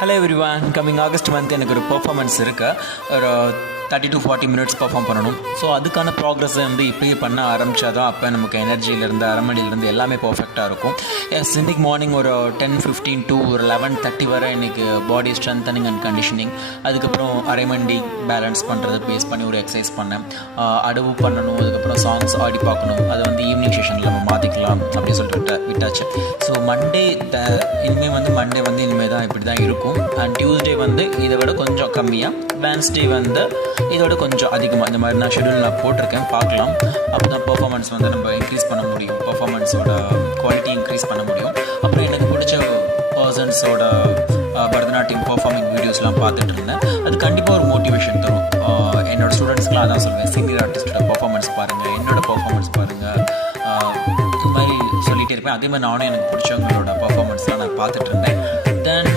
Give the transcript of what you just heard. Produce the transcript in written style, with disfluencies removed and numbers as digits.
Hello everyone, coming August month எனக்கு ஒரு performance இருக்குது. ஒரு 30 to 40 மினிட்ஸ் பர்ஃபார்ம் பண்ணணும். ஸோ அதுக்கான ப்ராக்ரஸை இப்படியே பண்ண ஆரம்பித்தா தான் அப்போ நமக்கு எனர்ஜியிலேருந்து அரைமணிலேருந்து எல்லாமே பர்ஃபெக்டாக இருக்கும். இன்னைக்கு மார்னிங் ஒரு 10:15 to ஒரு 11:30 வரை எனக்கு பாடி ஸ்ட்ரென்தனிங் அண்ட் கண்டிஷனிங், அதுக்கப்புறம் அரைமண்டி பேலன்ஸ் பண்ணுறது பேஸ் பண்ணி ஒரு எக்ஸசைஸ் பண்ணேன். அடவு பண்ணணும், அதுக்கப்புறம் சாங்ஸ் ஆடி பார்க்கணும். அது ஈவினிங் செஷனில் நம்ம மாற்றிக்கலாம் அப்படின்னு சொல்லிட்டு விட்டாச்சு. ஸோ மண்டே மண்டே இனிமேல் தான் இப்படி தான் இருக்கும். அண்ட் டியூஸ்டே இதை விட கொஞ்சம் கம்மியாக, வென்ஸ்டே இதோட கொஞ்சம் அதிகமாக, இந்த மாதிரி நான் ஷெடியூல் போட்டிருக்கேன். பார்க்கலாம். அப்போ தான் பர்ஃபார்மன்ஸ் நம்ம இன்க்ரீஸ் பண்ண முடியும், பர்ஃபார்மன்ஸோட குவாலிட்டி இன்க்ரீஸ் பண்ண முடியும். அப்புறம் எனக்கு பிடிச்ச பர்சன்ஸோட பரதநாட்டியம் பர்ஃபார்மிங் வீடியோஸ்லாம் பார்த்துட்டு இருந்தேன். அது கண்டிப்பாக ஒரு மோட்டிவேஷன் தரும். என்னோடய ஸ்டூடெண்ட்ஸ்க்குலாம் அதான் சொல்லுவேன், சீனியர் ஆர்டிஸ்டோட பர்ஃபார்மன்ஸ் பாருங்கள், என்னோடய பர்ஃபார்மன்ஸ் பாருங்கள், இது மாதிரி சொல்லிகிட்டே இருப்பேன். அதே மாதிரி நானும் எனக்கு பிடிச்சவங்களோட பர்ஃபார்மன்ஸ்லாம் நான் பார்த்துட்டு இருந்தேன்.